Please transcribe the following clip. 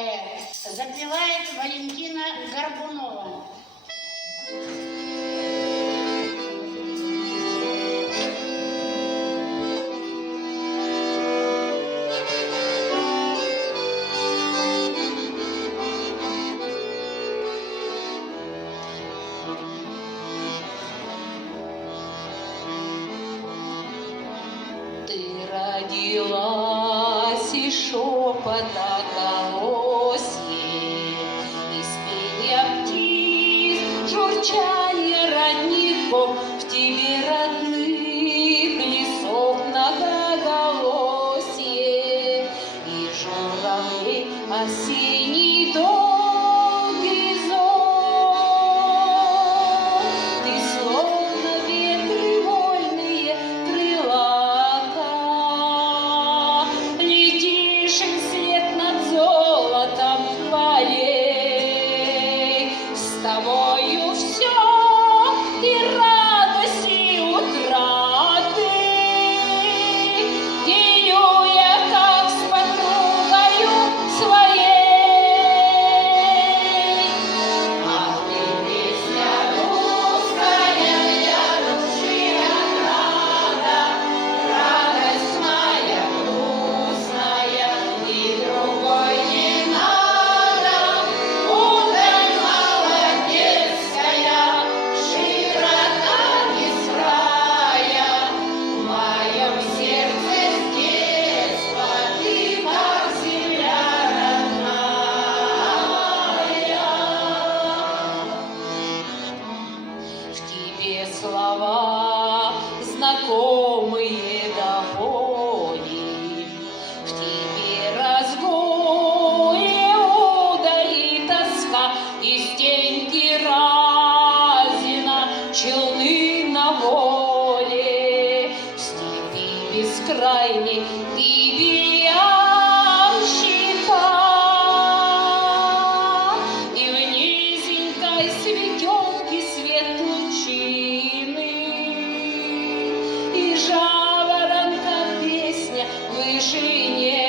детская. Запевает Валентина Горбунова. Ты родилась из шепота колосьев, из пения птиц, журчания родников, в тебе родных лесов многоголосье, и журавлей осенний долгий зов. Ты словно ветры вольные, крылата, летишь им вслед над золотом полей. С тобою все и радость, и утраты, делю я как с подругою своей. Ах ты, песня русская, для души отрада, радость моя грустная, и другой не надо. Удаль молодецкая, широта бескрая, в моем сердце с детства ты как земля родная. В тебе слова знакомые до боли, в тебе разгул и удаль и тоска, и стеньки Разина, челны на воле, в степи бескрайней ты ямщика, и в низенькой светенке свет лучины, и жаворонка песня в вышине